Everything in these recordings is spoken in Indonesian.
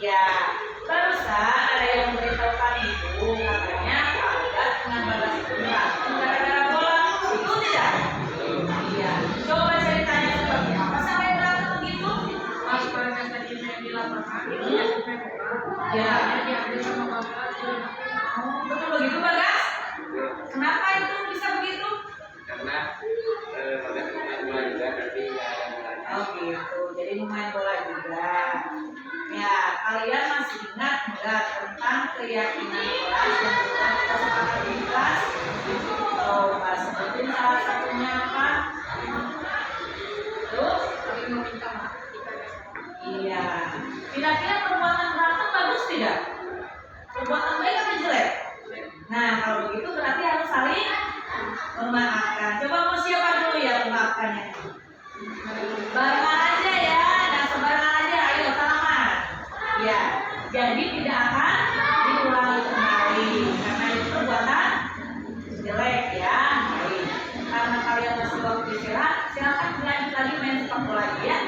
Ya, barusan ada yang memberitahukan ibu katanya Algas dengan Bagas itu berantem gara-gara bola. Itu tidak? Iya. Coba ceritanya seperti apa sampai berantem begitu? Pas pada tadi saya di lapangan itu ya sampai bola. Ya. Diambil sama Bagas. Oh, betul begitu Bagas? Kenapa itu bisa begitu? Karena pada main bola juga tapi nggak ada bolanya. Oh gitu, jadi mau main bola juga. Ya, kalian masih ingat nggak tentang keyakinan kelas yang sudah kita sepakati di kelas? Coba sebutin salah satunya apa? Terus? Saling meminta maaf. Iya. Kira-kira perbuatan berantem bagus tidak? Perbuatan baik atau jelek? Nah, kalau begitu berarti harus saling memaafkan. Coba mau siapa dulu ya memaafkannya? Barengan aja ya, nah sebarengan aja, ayo salaman. Ya, jadi tidak akan diulangi kembali karena itu perbuatan jelek ya. Baik, karena kalian masih waktu istirahat, silakan lanjut lagi main sepak bola lagi ya.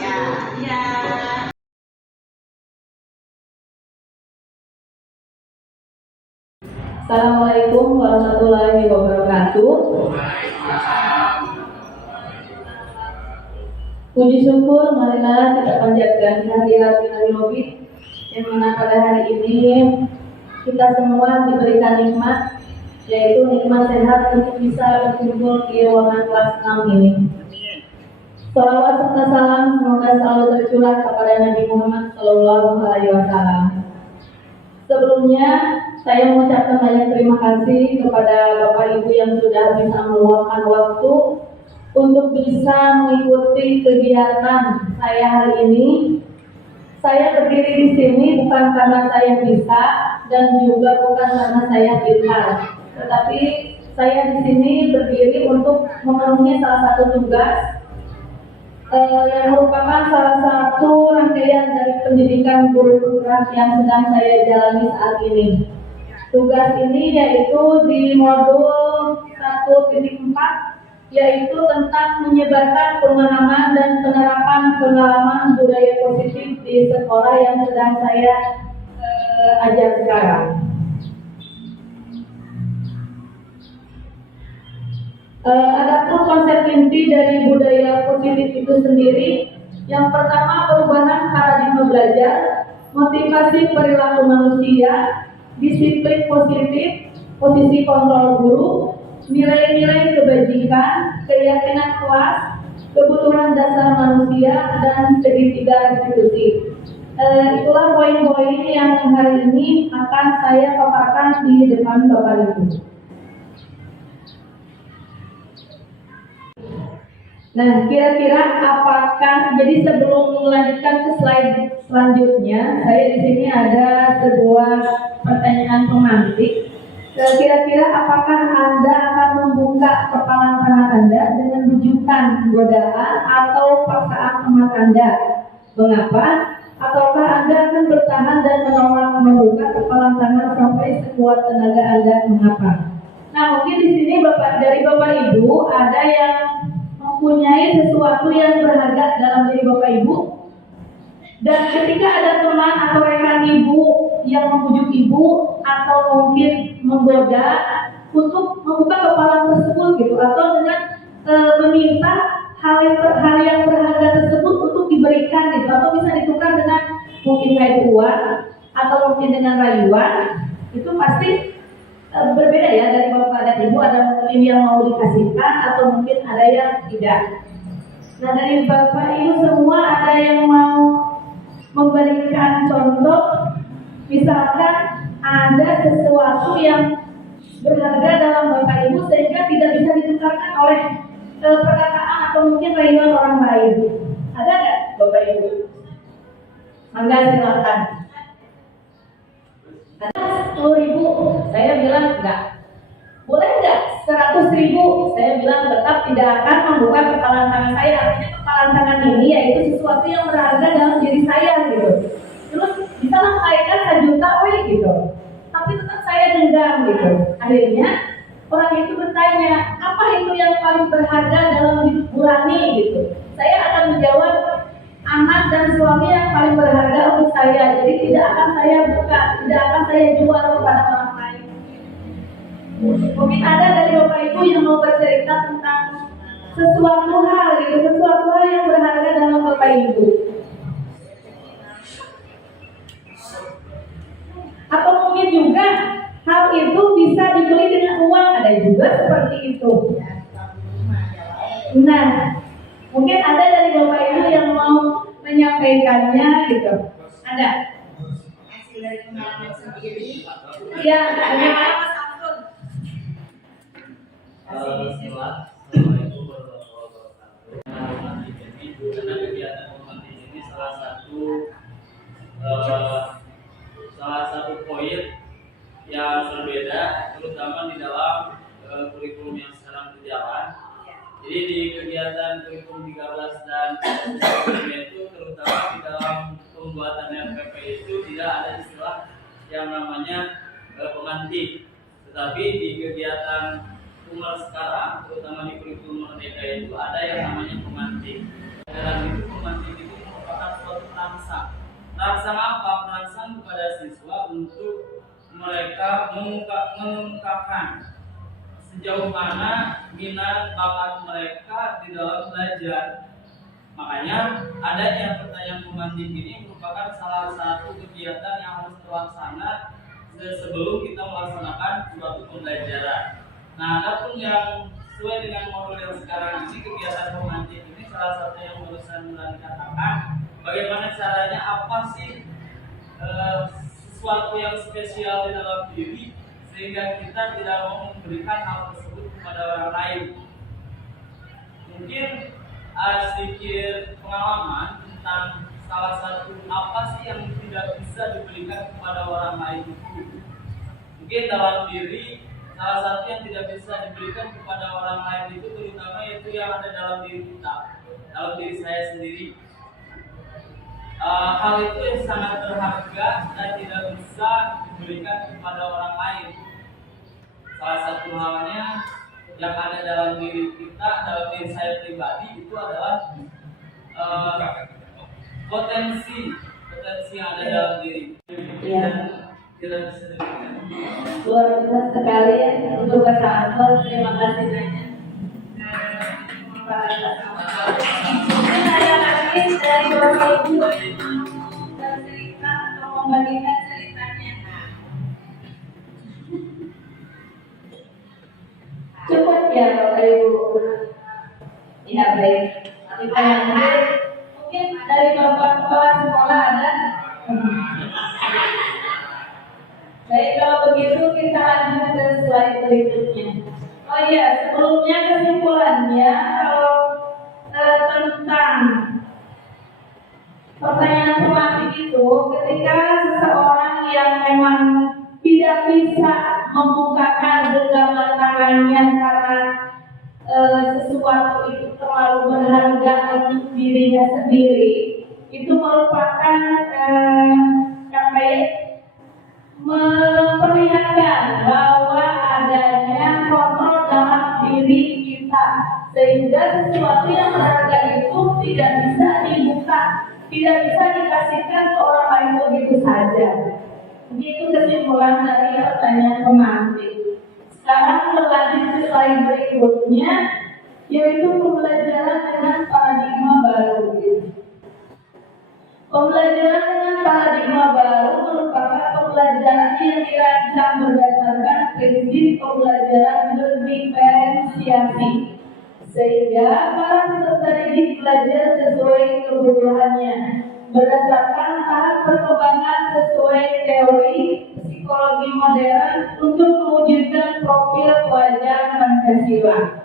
Ya, ya. Assalamualaikum warahmatullahi wabarakatuh. Puji syukur marilah kita panjatkan kehadirat Ilahi Lobit yang mana pada hari ini kita semua diberikan nikmat, yaitu nikmat sehat untuk bisa berkumpul di ruangan kelas 6 ini. Salawat serta salam semoga selalu tercurah kepada Nabi Muhammad SAW. Sebelumnya, saya mengucapkan banyak terima kasih kepada Bapak Ibu yang sudah bisa meluangkan waktu untuk bisa mengikuti kegiatan saya hari ini. Saya berdiri di sini bukan karena saya bisa dan juga bukan karena saya pintar, tetapi saya di sini berdiri untuk memenuhi salah satu tugas yang merupakan salah satu rangkaian dari pendidikan guru putra yang sedang saya jalani saat ini. Tugas ini yaitu di modul 1.4, yaitu tentang menyebarkan pemahaman dan penerapan pengalaman budaya positif di sekolah yang sedang saya ajar sekarang. Adapun konsep inti dari budaya positif itu sendiri, yang pertama perubahan paradigma belajar, motivasi perilaku manusia, disiplin positif, posisi kontrol guru, nilai-nilai kebajikan, keyakinan kelas, kebutuhan dasar manusia, dan segitiga restitusi. Itulah poin-poin yang hari ini akan saya paparkan di depan Bapak Ibu. Nah, kira-kira apakah, jadi sebelum melanjutkan ke slide selanjutnya, saya di sini ada sebuah pertanyaan pemantik. Kira-kira apakah Anda akan membuka kepala tangan Anda dengan rujukan godaan atau paksaan teman Anda? Mengapa? Ataukah Anda akan bertahan dan menolak membuka kepala tangan sampai sekuat tenaga Anda? Mengapa? Nah, mungkin di sini dari Bapak Ibu ada yang mempunyai sesuatu yang berharga dalam diri Bapak Ibu, dan ketika ada teman atau rekan Ibu yang membujuk Ibu atau mungkin menggoda untuk membuka kepala tersebut gitu, atau dengan meminta hal yang berharga tersebut untuk diberikan gitu, atau bisa ditukar dengan mungkin kayak uang atau mungkin dengan rayuan, itu pasti berbeda ya dari Bapak dan Ibu. Ada mungkin yang mau dikasihkan atau mungkin ada yang tidak. Nah, dari Bapak Ibu semua ada yang mau memberikan contoh, misalkan ada sesuatu yang berharga dalam Bapak Ibu sehingga tidak bisa ditukarkan oleh perkataan atau mungkin rayuan orang lain. Ada nggak Bapak Ibu? Mangga silakan. 10.000, saya bilang enggak. Boleh enggak 100.000? Saya bilang tetap tidak akan membuka kepalan tangan saya. Artinya kepalan tangan ini yaitu sesuatu yang berharga dalam diri saya gitu. Terus bisa lah naikkan 1 juta gitu. Tapi tetap saya genggam gitu. Akhirnya orang itu bertanya, apa itu yang paling berharga dalam hidup Burani gitu. Saya akan menjawab, anak dan suami yang paling berharga untuk saya. Jadi tidak akan saya buka, tidak akan saya jual kepada orang lain. Mungkin ada dari Bapak Ibu yang mau bercerita tentang sesuatu hal gitu, sesuatu hal yang berharga dalam Bapak Ibu. Atau mungkin juga hal itu bisa dibeli dengan uang, ada juga seperti itu. Nah, mungkin ada dari Bapak Ibu yang mau menyampaikannya gitu. Ada? Hasil dari pengalaman sendiri. Ya, ada. Assalamualaikum warahmatullahi wabarakatuh. Karena kegiatan romantis ini salah satu poin yang berbeda, terutama di dalam kurikulum yang sekarang berjalan. Jadi di kegiatan kurikulum 13 dan sebelumnya itu, terutama di dalam pembuatan RPP itu tidak ada istilah yang namanya pengantin. Tetapi di kegiatan umar sekarang, terutama di kurikulum Merdeka itu ada yang namanya pengantin. Dalam itu pengantin itu merupakan suatu perangsang. Perangsang apa? Perangsang kepada siswa untuk mereka mengungkapkan sejauh mana minat bakat mereka di dalam belajar. Makanya adanya pertanyaan pengantin ini merupakan salah satu kegiatan yang harus terlaksana sebelum kita melaksanakan suatu pembelajaran. Nah, adapun yang sesuai dengan modul yang sekarang ini, kegiatan romantis ini salah satu yang barusan mulai dikatakan, bagaimana caranya, apa sih sesuatu yang spesial di dalam diri sehingga kita tidak mau memberikan hal tersebut kepada orang lain. Mungkin sedikit pengalaman tentang salah satu apa sih yang tidak bisa diberikan kepada orang lain itu. Mungkin dalam diri salah satu yang tidak bisa diberikan kepada orang lain itu, terutama yaitu yang ada dalam diri kita, dalam diri saya sendiri. Hal itu yang sangat berharga dan tidak bisa diberikan kepada orang lain. Salah satu halnya yang ada dalam diri kita, dalam diri saya pribadi itu adalah potensi yang ada dalam diri. Ya. Tidak bisa diberikan. Luar biasa sekali ya untuk kesalahan. Terima kasih banyak. Mungkin ada lagi dari Bapak Ibu bercerita atau membagikan ceritanya. Cukup ya Bapak Ibu. Ya baik. Kita lanjut. Mungkin dari Bapak Kepala Sekolah ada. Baik, kalau begitu kita lanjut ke slide berikutnya. Oh iya, sebelumnya kesimpulannya kalau tentang pertanyaan pengantin itu, ketika seseorang yang memang tidak bisa membukakan genggaman tangannya karena sesuatu itu terlalu berharga untuk dirinya sendiri, itu merupakan memperlihatkan bahwa adanya kontrol dalam diri kita, sehingga sesuatu yang berharga itu tidak bisa dibuka, tidak bisa dikasihkan ke orang lain begitu saja. Begitu kesimpulan dari pertanyaan pengantin. Sekarang berlanjut ke slide berikutnya, yaitu pembelajaran dengan paradigma baru. Pembelajaran dengan paradigma baru merupakan pembelajaran yang dirancang berdasarkan prinsip pembelajaran berdiferensiasi, sehingga para peserta didik belajar sesuai kebutuhannya, berdasarkan tahap perkembangan sesuai teori psikologi modern untuk mewujudkan profil pelajar Pancasila.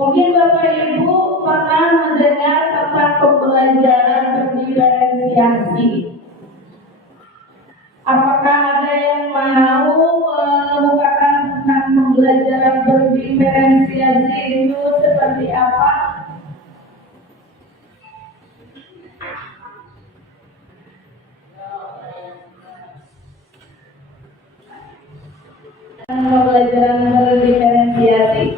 Mungkin Bapak Ibu pernah mendengar tentang pembelajaran berdiferensiasi. Apakah ada yang mau mengemukakan tentang pembelajaran berdiferensiasi itu seperti apa? Pembelajaran berdiferensiasi.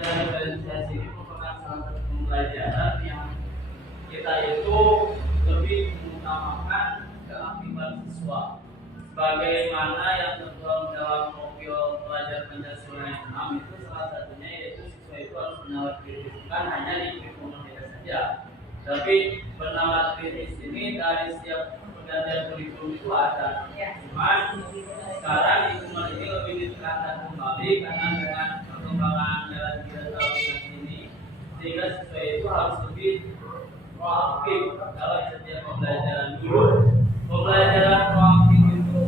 Diferensiasi ini merupakan salah pembelajaran yang kita itu lebih mengutamakan keaktifan siswa. Bagaimana yang tertuang dalam profil pelajar Pancasila yang 6 itu salah satunya yaitu siswa itu harus menalar kritis, bukan hanya di kurikulum merdeka saja, tapi bernalar kritis ini dari setiap pergantian kurikulum itu ada. Cuman sekarang kurikulum ini lebih ditekankan kembali karena dengan perkembangan jalan kita tahun ini, sehingga siswa itu harus lebih proaktif dalam setiap pembelajaran dulu. Pembelajaran proaktif itu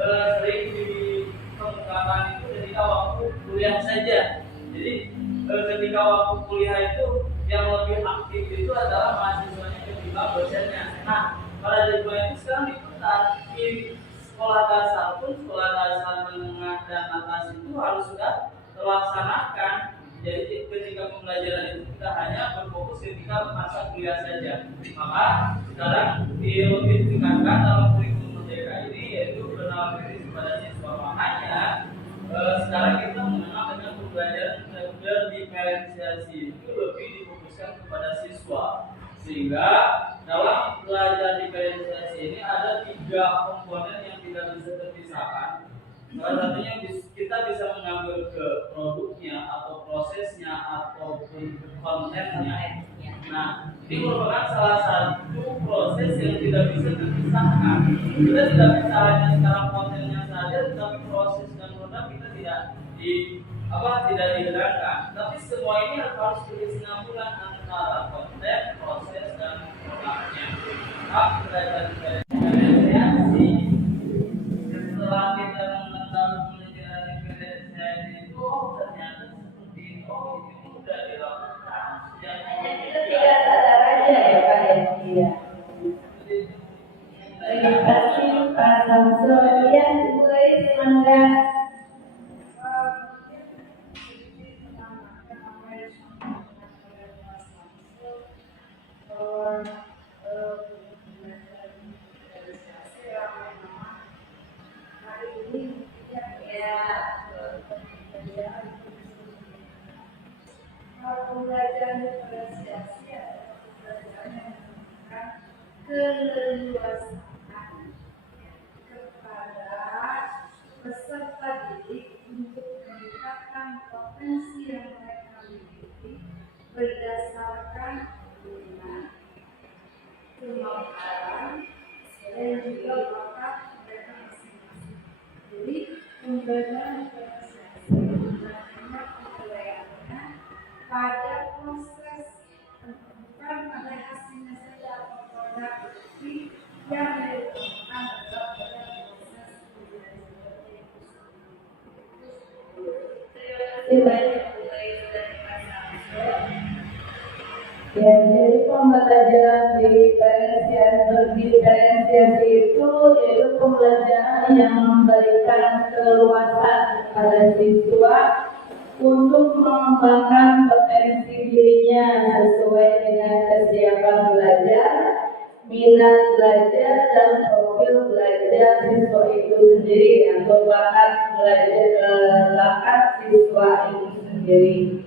sering dikemukakan itu ketika waktu kuliah saja. Jadi ketika waktu kuliah itu yang lebih aktif itu adalah mahasiswanya ketimbang dosennya. Nah, pada jawaban itu sekarang diputar di sekolah dasar pun, sekolah dasar menengah dan atas itu harus sudah terlaksanakan. Jadi ketika pembelajaran itu kita hanya berfokus ketika masa kuliah saja. Maka sekarang lebih ditingkatkan dalam kurikulum merdeka ini yaitu bernalar kritis kepada siswa. Makanya sekarang kita mengenal dengan pembelajaran berdiferensiasi itu lebih difokuskan kepada siswa. Sehingga dalam belajar diferensiasi ini ada 3 komponen yang tidak bisa terpisahkan. Salah satunya kita bisa mengambil ke produknya atau prosesnya ataupun kontennya. Nah, ini merupakan salah satu proses yang tidak bisa terpisahkan. Kita tidak bisa hanya sekarang kontennya saja, tetapi proses dan produk kita tidak dihindarkan. Tapi semua ini harus berkesinambungan antara konten, proses dan produknya. Maka belajar diferensiasi setelah kita pelajaran diferensiasi itu ternyata seperti itu sudah dilakukan. Hanya kita tidak sadar aja ya Pak ya. Terima kasih Pak Samsul. Ya, Bu Ais, semoga pembelajaran diferensiasi adalah pembelajaran yang memberikan keleluasaan kepada peserta didik untuk meningkatkan potensi yang mereka miliki berdasarkan minat, kemampuan, dan juga bakat mereka masing-masing. Jadi pembelajaran diferensiasi adalah pembelajarannya pada proses, bukan pada hasilnya saja atau produk, tapi yang dilakukan adalah pada proses pembelajaran itu. Terima kasih banyak Bu Ais dan Pak Samsul. Ya, jadi pembelajaran diferensiasi itu yaitu pembelajaran yang memberikan keleluasan kepada siswa untuk mengembangkan potensi dirinya sesuai dengan kesiapan belajar, minat belajar, dan profil belajar siswa itu sendiri atau bakat siswa itu sendiri.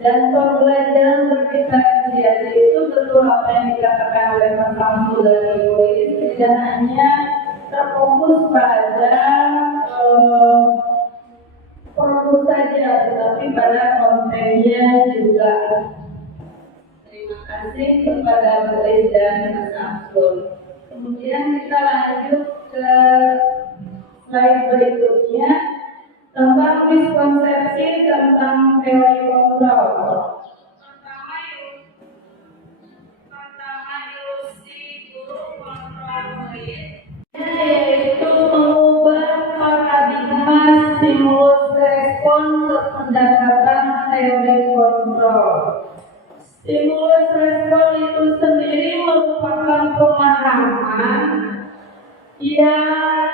Dan pembelajaran berdiferensiasi itu tentu apa yang dikatakan oleh Pak Samsul dan Ibu Ais tidak hanya terfokus pada produk saja, tetapi pada kontennya juga. Terima kasih kepada Bu Ais dan Mas Samsul. Kemudian kita lanjut ke slide berikutnya tentang miskonsepsi tentang teori kontrol. Pertama ilusi guru kontrol murid. Yaitu mengubah paradigma stimulus respon untuk pendekatan teori kontrol. Stimulus respon itu sendiri merupakan pemahaman yang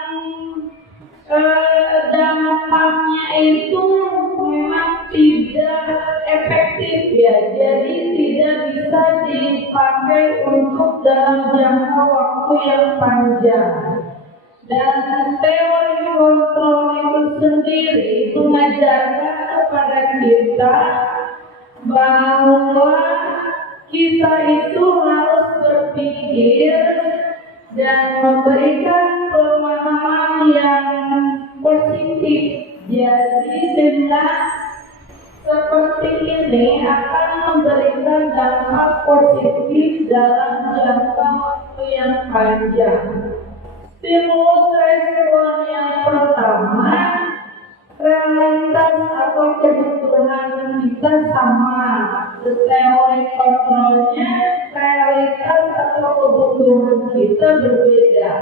dampaknya itu memang tidak efektif ya, jadi tidak bisa dipakai untuk dalam jangka waktu yang panjang. Dan teori kontrol itu sendiri mengajarkan kepada kita bahwa kita itu harus berpikir dan memberikan pemahaman yang positif. Jadi dengan seperti ini akan memberikan dampak positif dalam jangka waktu yang panjang. Stimulus respon yang pertama, realitas atau kebutuhan kita sama. Teori kontrolnya, realitas atau kebutuhan kita berbeda.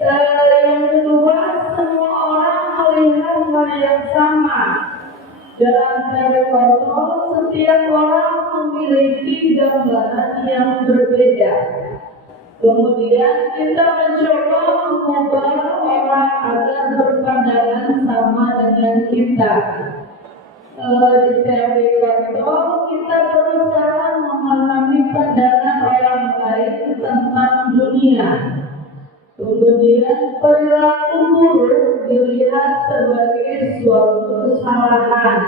Yang kedua, semua orang melihat hal yang sama. Dalam teori kontrol, setiap orang memiliki gambaran yang berbeda. Kemudian kita mencoba mengubah orang agar berpandangan sama dengan kita. Di teori kontrol, kita berusaha memahami pandangan orang lain tentang dunia. Kemudian perilaku buruk dilihat sebagai suatu kesalahan.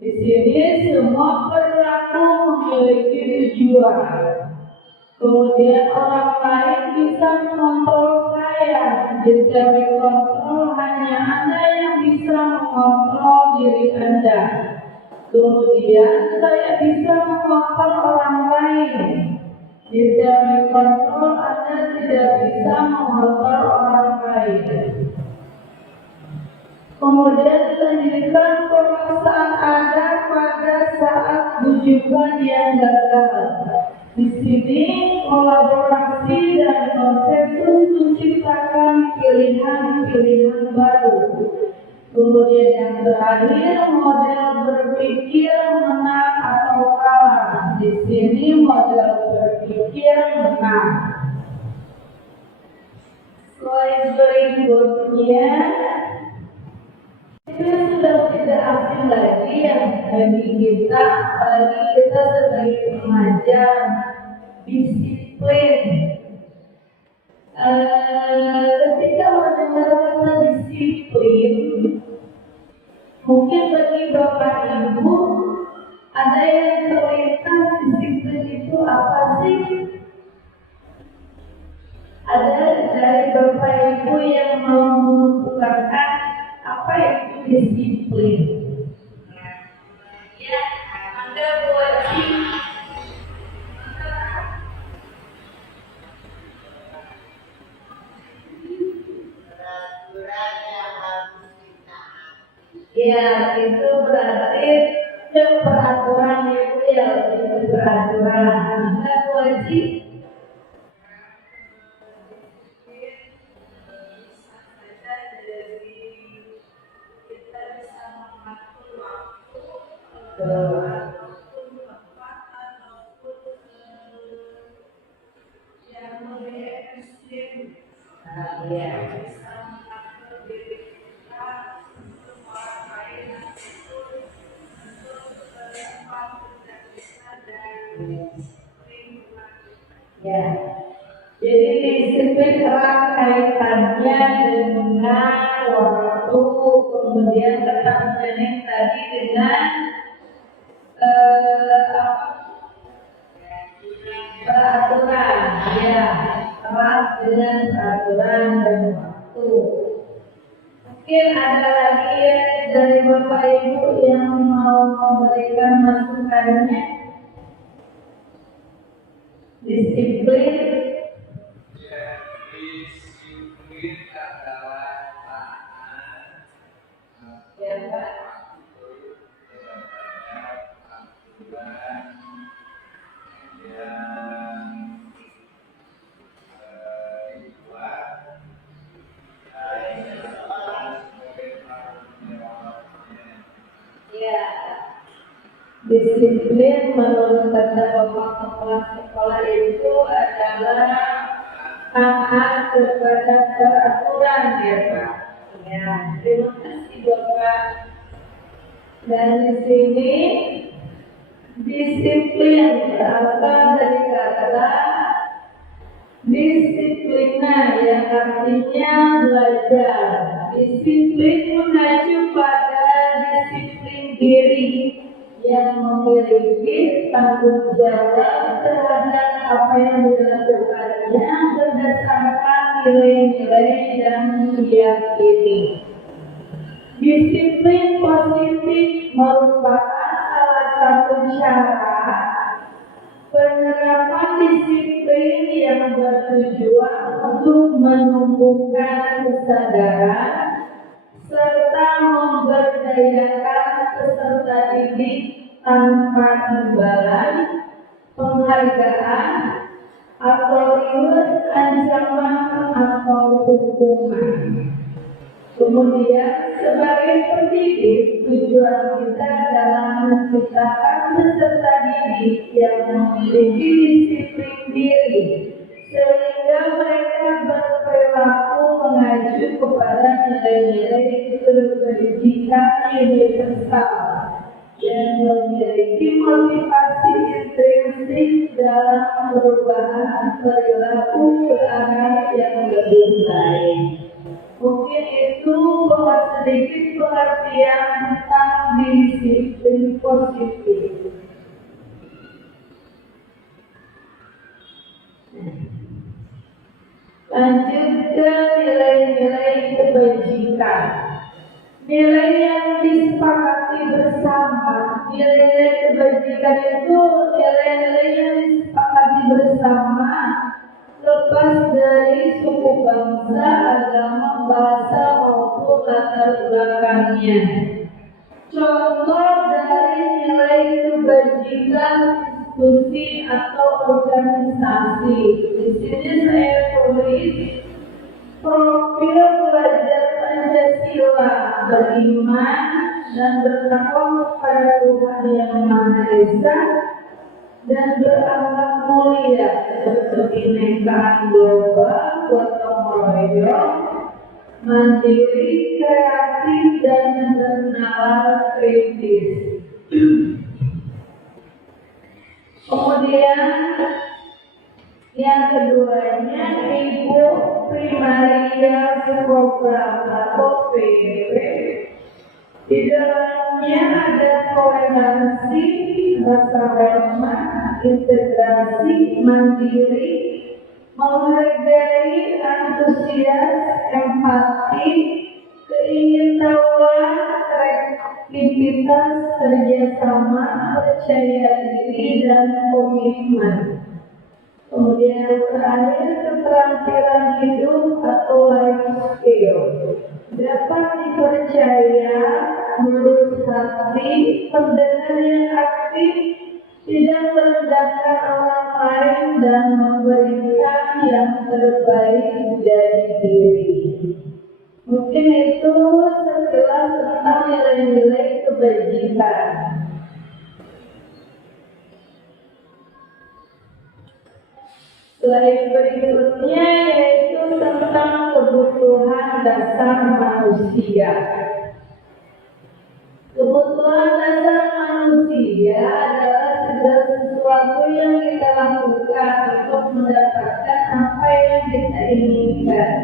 Di sini semua perilaku memiliki tujuan. Kemudian orang lain bisa mengontrol saya. Di teori kontrol hanya Anda yang bisa mengontrol diri Anda. Kemudian saya bisa mengontrol orang lain. Di teori kontrol Anda tidak bisa mengontrol orang lain. Kemudian dilanjutkan pemaksaan Anda pada saat bujukan yang gagal. Di sini kolaborasi dan konsensus menciptakan pilihan-pilihan baru. Kemudian yang terakhir, model berpikir menang atau kalah. Di sini model berpikir menang. Slide berikutnya, itu sudah tidak asing lagi yang bagi kita sebagai pengajar, disiplin. Ketika mendengar kata disiplin, mungkin bagi Bapak Ibu ada yang terlintas disiplin itu apa sih? Ada dari Bapak Ibu yang mau mengungkapkan apa itu disiplin? Ya, Anda wajib ya, itu berarti peraturan itu ya, itu peraturan. Anda wajib kita bisa mengatur waktu ataupun tempat ataupun yang lebih efisien. Nah, ya, bisa mengatur diri kita untuk orang lain ataupun untuk tempat kerja kita dan lingkungan. Ya. Jadi disiplin erat kaitannya dengan waktu, kemudian tetap planning tadi dengan peraturan, ya, erat dengan peraturan dan waktu. Mungkin ada lagi ya dari Bapak Ibu yang mau memberikan masukannya. Disiplin. Disiplin adalah taat Ya, Pak. aturan yang dibuat Ya, disiplin menurut kata Bapak Kepala Sekolah itu adalah taat kepada peraturan, ya Pak. Ya, terima kasih Bapak. Dan di sini disiplin berasal dari kata disiplina yang artinya belajar. Disiplin mengacu pada disiplin diri yang memiliki tanggung jawab terhadap apa yang dilakukannya berdasarkan nilai-nilai yang diyakini. Disiplin positif merupakan salah satu cara penerapan disiplin yang bertujuan untuk menumbuhkan kesadaran serta memberdayakan peserta didik tanpa imbalan, penghargaan, atau reward, ancaman, atau hukuman. Kemudian, sebagai pendidik, tujuan kita dalam menciptakan peserta didik yang memiliki disiplin diri, sehingga mereka berperilaku mengacu kepada nilai-nilai kebajikan universal dan memiliki motivasi intrinsik dalam perubahan perilaku ke arah yang lebih baik. Mungkin itu sedikit pengertian tentang disiplin positif. Lanjut ke nilai-nilai kebajikan. Nilai yang disepakati bersama. Nilai-nilai kebajikan itu nilai-nilai yang disepakati bersama, lepas dari suku bangsa, agama, bahasa maupun latar belakangnya. Contoh dari nilai kebajikan institusi atau organisasi. Di sini saya tulis profil pelajar Pancasila, beriman dan bertakwa kepada Tuhan Yang Maha Esa dan berakhlak mulia, berkebinekaan global, gotong royong, mandiri, kreatif, dan bernalar kritis. Kemudian yang keduanya Ibu Primaria Program atau PPP. Di dalamnya ada toleransi, rasa hormat, integrasi, mandiri, menghargai, antusias, empati, keingintahuan, kreativitas, kerjasama, percaya diri, dan komitmen. Kemudian yang terakhir, keterampilan hidup atau life skill. Dapat dipercaya, lurus hati, pendengar yang aktif, tidak merendahkan orang lain, dan memberikan yang terbaik dari diri. Mungkin itu sekilas tentang nilai-nilai kebajikan. Slide berikutnya yaitu tentang kebutuhan dasar manusia. Kebutuhan dasar manusia adalah segala sesuatu yang kita lakukan untuk mendapatkan apa yang kita inginkan.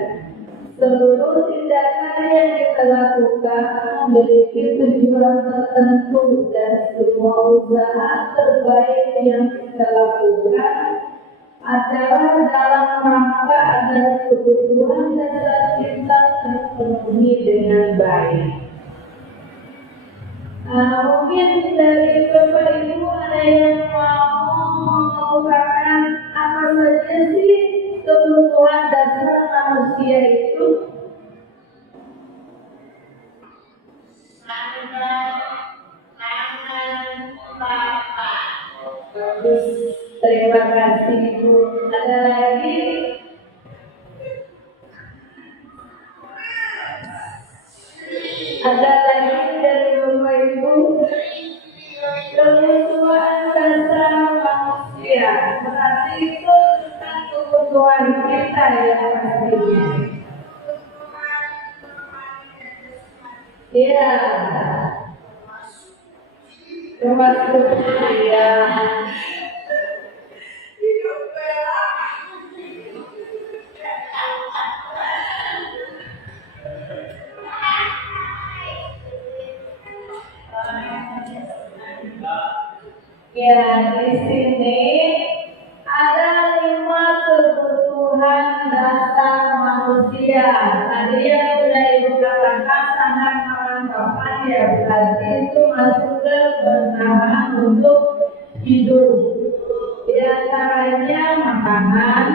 Seluruh tindakan yang kita lakukan memiliki tujuan tertentu dan semua usaha terbaik yang kita lakukan adalah dalam rangka agar kebutuhan dasar kita terpenuhi dengan baik. Mungkin dari Bapak Ibu ada yang mau mengungkapkan apa saja sih kebutuhan dasar manusia itu? Terima kasih Ibu. Ada lagi? Ada lagi dari Bapak Ibu? Kebutuhan dasar manusia. Berarti itu tentang kebutuhan kita ya pastinya. Iya. Termasuk ya. Ya, di sini ada 5 kebutuhan dasar manusia. Tadi yang sudah Ibu katakan sangat melengkapi ya, berarti itu masuk ke bertahan untuk hidup. Di antaranya makanan,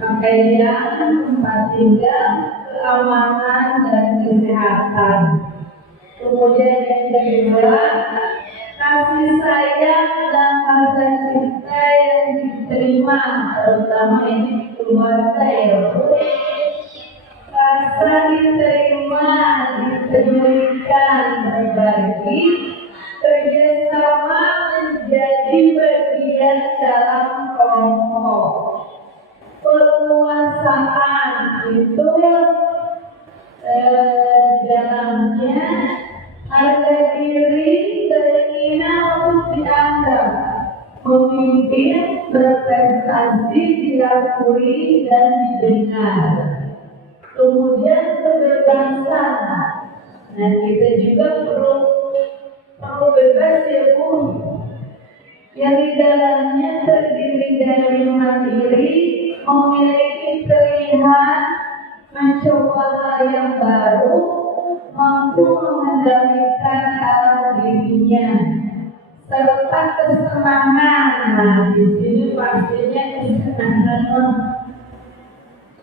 pakaian, tempat tinggal, keamanan, dan kesehatan. Kemudian yang kedua, kasih sayang dan rasa cinta yang diterima, terutama ini di keluarga ya. Rasa diterima, ditemukan, berbagi, kerjasama menjadi bagian dalam kelompok. Penguasaan itu dalamnya harga diri, keinginan untuk dianggap, memimpin, berprestasi, diakui dan didengar. Kemudian kebebasan. Nah, kita juga perlu bebas ya Bu. Yang di dalamnya terdiri dari mandiri, memiliki pilihan, mencoba hal yang baru, mampu mengendalikan arah dirinya, serta kesenangan. Nah, di sini pastinya kesenangan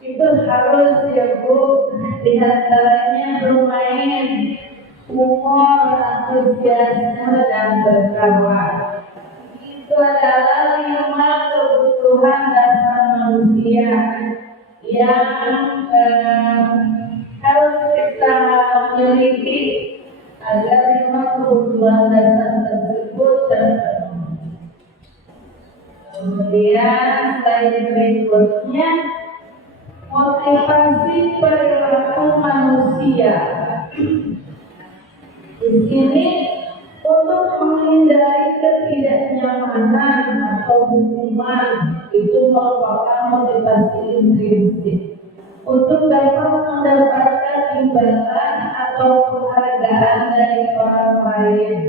itu harus ya Bu. Di antaranya bermain, humor, antusiasme, dan berkawan. Itu adalah 5 kebutuhan dasar manusia yang harus kita miliki agar 5 kebutuhan dasar tersebut terpenuhi. Kemudian slide berikutnya, motivasi perilaku manusia. Di sini untuk menghindari ketidaknyamanan atau hukuman, itu merupakan motivasi intrinsik. Untuk dapat mendapatkan imbalan atau penghargaan dari orang lain,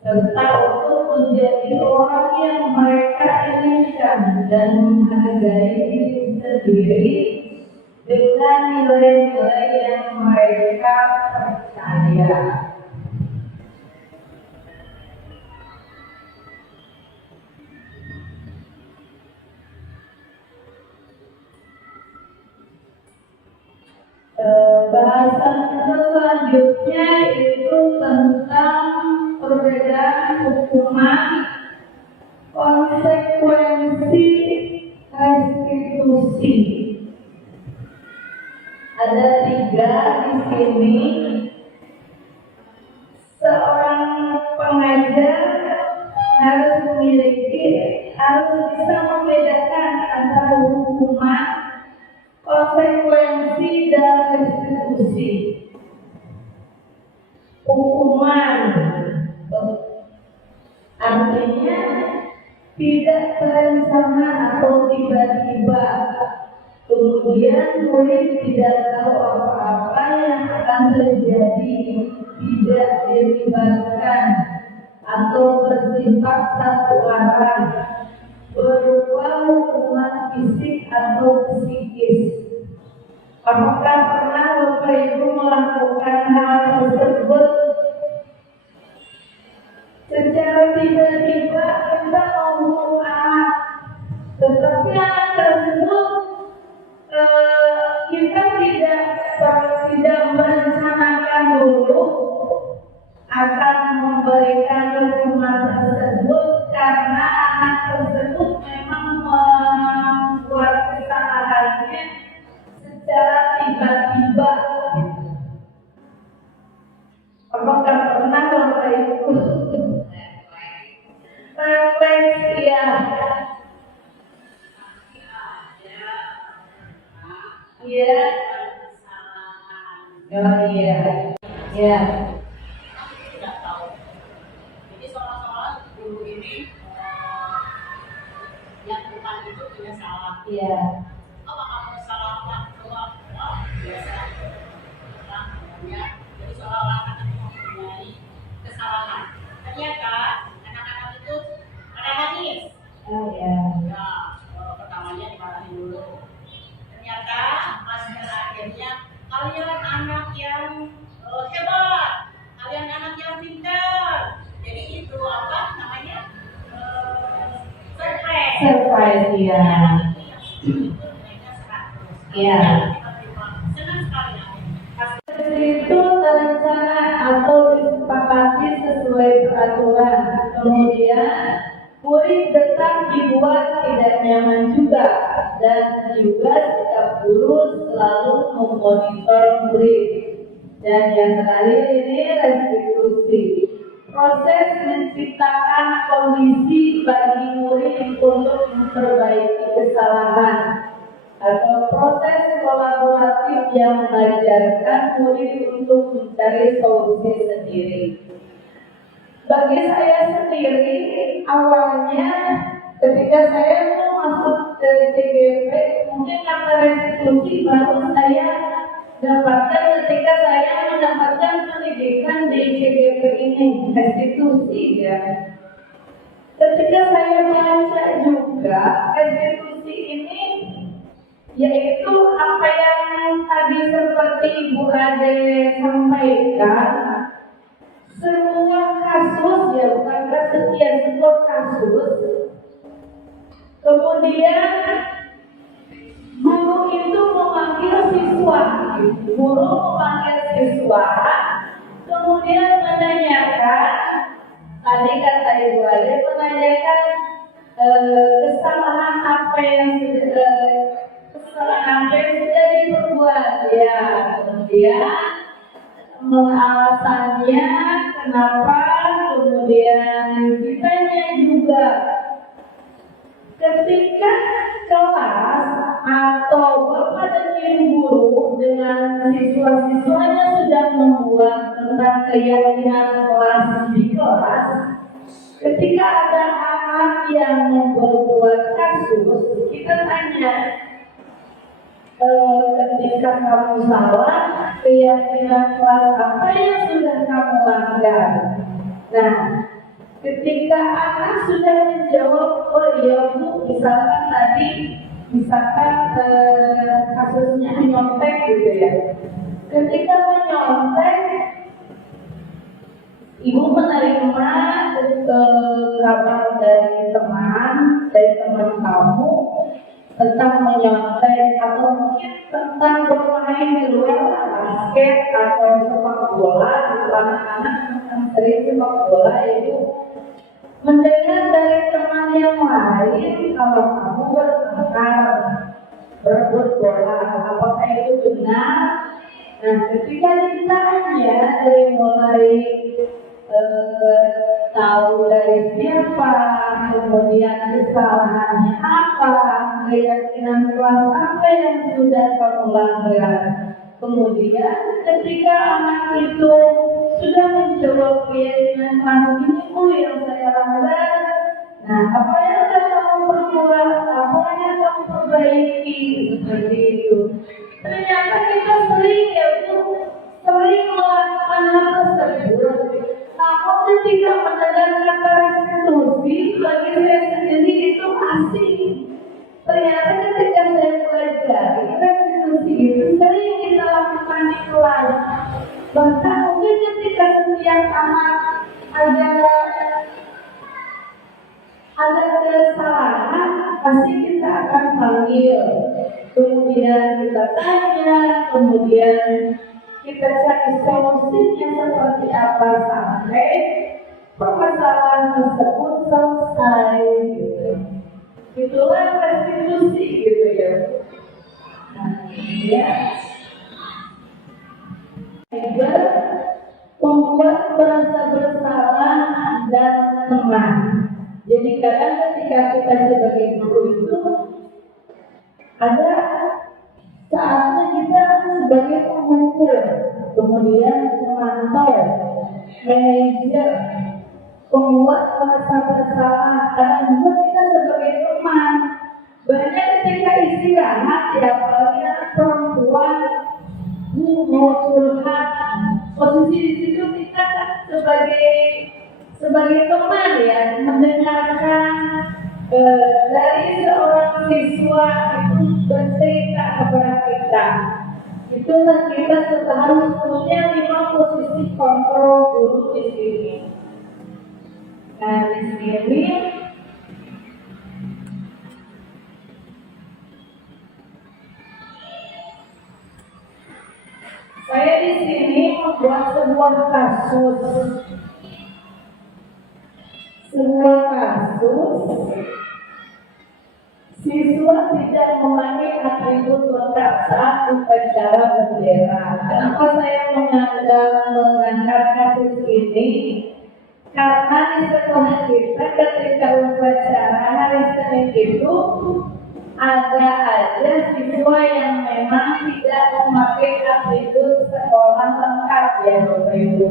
serta untuk menjadi orang yang mereka inginkan dan menghargai diri sendiri dengan nilai-nilai yang mereka percaya. Bahasan selanjutnya itu tentang perbedaan hukuman, konsekuensi, restitusi. Ada 3 di sini. Seorang pengajar harus bisa membedakan antara hukuman, konsekuensi, dan restitusi. Hukuman artinya tidak terencana atau tiba-tiba. Kemudian murid tidak tahu apa-apa yang akan terjadi, tidak dilibatkan atau bersifat satu arah, berupa hukuman fisik atau psikis. Apakah pernah Bapak Ibu melakukan hal tersebut? Secara tiba-tiba kita menghukum anak, tetapi anak tersebut kita tidak merencanakan dulu akan memberikan hukuman tersebut karena anak tersebut memang membuat kesalahannya secara tiba-tiba. Apakah pernah Bapak Ibu refleks ya? Iya. Oh iya. Ya. Tidak tahu. Jadi seolah-olah guru ini yang bukan itu punya salah. Iya. Apa kamu salah apa? Biasa orang namanya. Jadi seolah-olah anak mempunyai kesalahan. Ternyata anak-anak itu pada surprise ya. Ya. Itu terencana atau disepakati sesuai peraturan. Kemudian murid tetap dibuat tidak nyaman juga, dan juga setiap guru selalu memonitor murid. Dan yang terakhir ini restitusi, proses menciptakan kondisi bagi murid untuk memperbaiki kesalahan, atau proses kolaboratif yang mengajarkan murid untuk mencari solusi sendiri. Bagi saya sendiri, awalnya ketika saya mau masuk ke CGP, mungkin kata restitusi baru saya dapatkan ketika saya mendapatkan pendidikan di CGP ini, restitusi ya. Ketika saya baca juga restitusi ini, yaitu apa yang tadi seperti Ibu Ade sampaikan, semua kasus ya, bukan kasus ya, semua kasus. Kemudian guru itu memanggil siswa, guru memanggil siswa, kemudian menanyakan, tadi kata Ibu Ade menanyakan kesalahan apa yang sudah diperbuat ya, kemudian alasannya kenapa, kemudian ditanya juga ketika kelas atau bapak dan ibu guru dengan siswa-siswanya sudah membuat tentang keyakinan kelas di kelas, ketika ada anak yang membuat kasus, kita tanya, ketika kamu salah, keyakinan kelas apa yang sudah kamu langgar? Nah, ketika anak sudah menjawab, oh iya Bu, misalkan kasusnya menyontek gitu ya. Ketika menyontek, ibu menerima kabar dari teman kamu tentang menyontek, atau mungkin tentang bermain di luar basket atau sepak bola, itu anak-anak yang sering sepak bola itu mendengar dari teman yang lain kalau kamu bertengkar, berebut bola, apakah itu benar? Nah, ketika ditanya dari mulai tahu dari siapa, kemudian kesalahannya apa, keyakinan kelas apa yang sudah kamu langgar. Kemudian ketika anak itu sudah menjawab keyakinan kelas ini, oh yang saya langgar, nah apa yang akan kamu perbuat, apa yang kamu perbaiki, seperti itu. Ternyata kita sering melakukan hal tersebut. Namun ketika mendengar kata restitusi, bagi saya sendiri itu asing. Ternyata ketika saya pelajari restitusi itu sering kita lakukan di kelas. Bahkan mungkin ketika setiap anak ada kesalahan, pasti kita akan panggil. Kemudian kita tanya, kemudian kita cari solusinya seperti apa sampai permasalahan tersebut selesai gitu. Itulah restitusi gitu ya. Nah, ya. Juga membuat merasa bersalah dan tenang. Jadi kadang ketika kita sebagai guru itu ada saatnya kita sebagai pengukur, kemudian memantau, manajer, membuat merasa bersalah, karena juga kita sebagai teman banyak ketika istirahat ya, apalagi anak perempuan mau curhat, posisi di situ kita kan sebagai teman ya, mendengarkan dari seorang siswa itu bercerita kepada kita. Itulah kita seharusnya 5 posisi kontrol guru di sini. Nah, di sini sebuah kasus siswa tidak memakai atribut lengkap saat upacara bendera. Kenapa saya mengangkat kasus ini? Karena di sekolah kita ketika upacara hari Senin itu ada aja siswa yang memang tidak memakai atribut sekolah lengkap ya Bapak Ibu.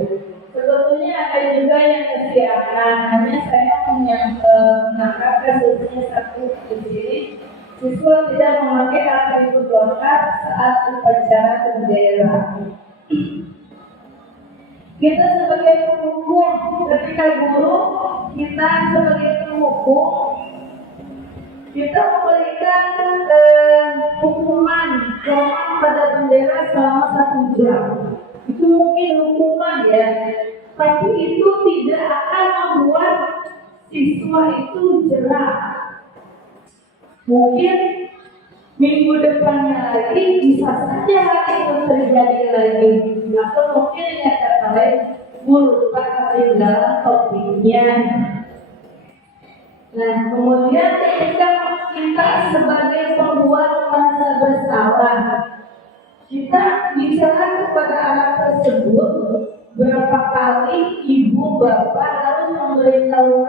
Sebetulnya ada juga yang kesiapan, hanya saya mengangkat kasusnya satu di sini. Siswa tidak memakai atribut lengkap saat upacara bendera. Kita sebagai penghukum, ketika guru, kita sebagai penghukum, kita memberikan hukuman pada bendera selama 1 jam. Itu mungkin hukuman ya, tapi itu tidak akan membuat siswa itu jerah. Mungkin minggu depannya lagi bisa saja hal itu terjadi lagi, atau mungkin yang kata lain lupa ketinggalan topiknya. Nah, kemudian ketika kita sebagai pembuat merasa bersalah, kita bicara kepada anak tersebut berapa kali ibu bapak harus memberitahu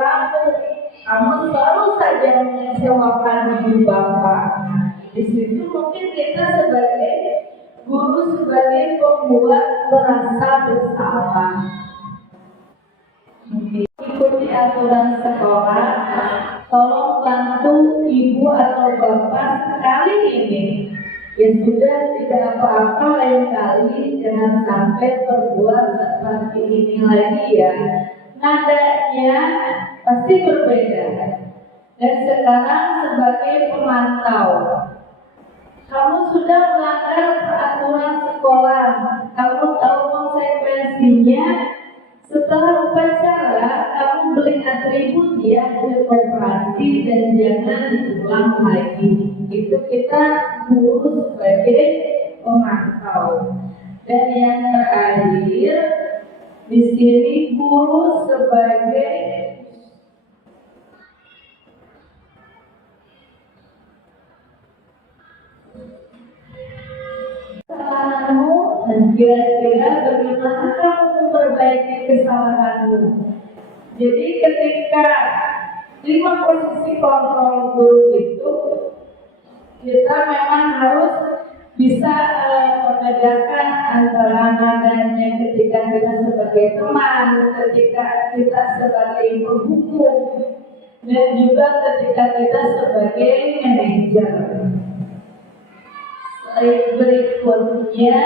kamu selalu saja mengecewakan ibu bapak. Di situ mungkin kita sebagai guru, sebagai pembuat merasa bersalah. Ikuti aturan sekolah, tolong bantu ibu atau bapak sekali ini. Ya sudah, tidak apa-apa, lain kali jangan sampai berbuat seperti ini lagi ya. Nadanya pasti berbeda. Dan sekarang sebagai pemantau, kamu sudah melanggar peraturan sekolah, kamu tahu konsekuensinya. Setelah upacara, kamu beli atribut ya, operasi dan jangan diulang lagi. Itu kita guru sebagai pemantau. Dan yang terakhir, di sini guru sebagai kesalahanmu, dan kira-kira bagaimana kamu memperbaiki kesalahanmu. Jadi ketika 5 posisi kontrol guru itu, kita memang harus bisa membedakan antara nadanya ketika kita sebagai teman, ketika kita sebagai penghukum, dan juga ketika kita sebagai manajer. Berikutnya,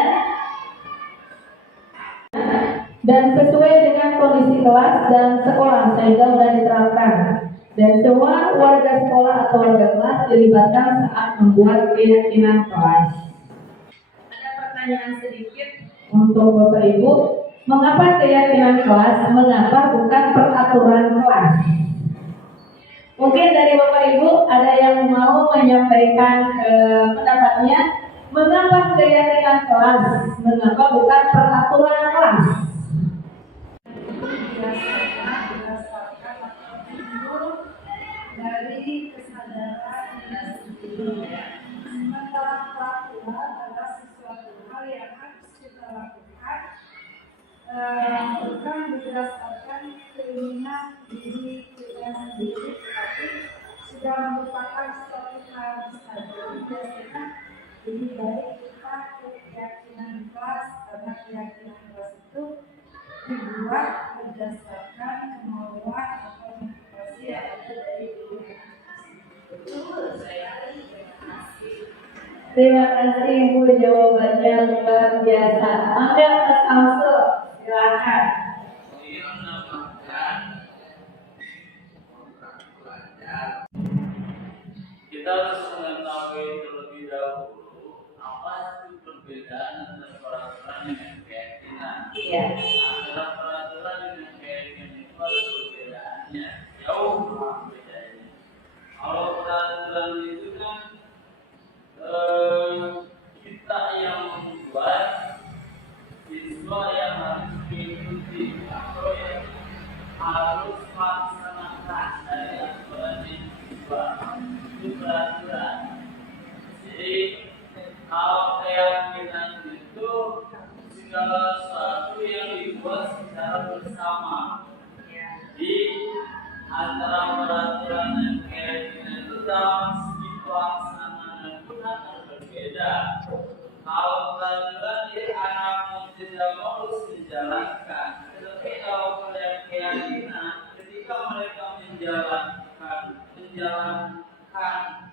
dan sesuai dengan kondisi kelas dan sekolah sehingga sudah diterapkan, dan semua warga sekolah atau warga kelas dilibatkan saat membuat keyakinan kelas. Ada pertanyaan sedikit untuk Bapak Ibu, mengapa keyakinan kelas, mengapa bukan peraturan kelas? Mungkin dari Bapak Ibu ada yang mau menyampaikan pendapatnya. Mengapa keyakinan kelas? Mengapa bukan peraturan kelas? Dari kesadaran dan sendiri. Sementara peraturan adalah sesuatu hal yang harus kita lakukan, bukan berdasarkan keinginan diri kita sendiri, tetapi sudah merupakan suatu hal saja. Biasanya lebih baik kita keyakinan kelas, karena keyakinan kelas itu dibuat berdasarkan kemauan atau motivasi yang ada dari diri. Terima kasih Ibu, jawabannya luar biasa. Maka Mas Amsul, silakan. Kita harus mengetahui terlebih dahulu apa itu perbedaan antara peraturan dengan keyakinan. Iya. Antara peraturan dengan keyakinan itu ada perbedaannya, jauh bedanya. Kalau peraturan itu kan kita yang membuat, siswa yang harus dijalankan.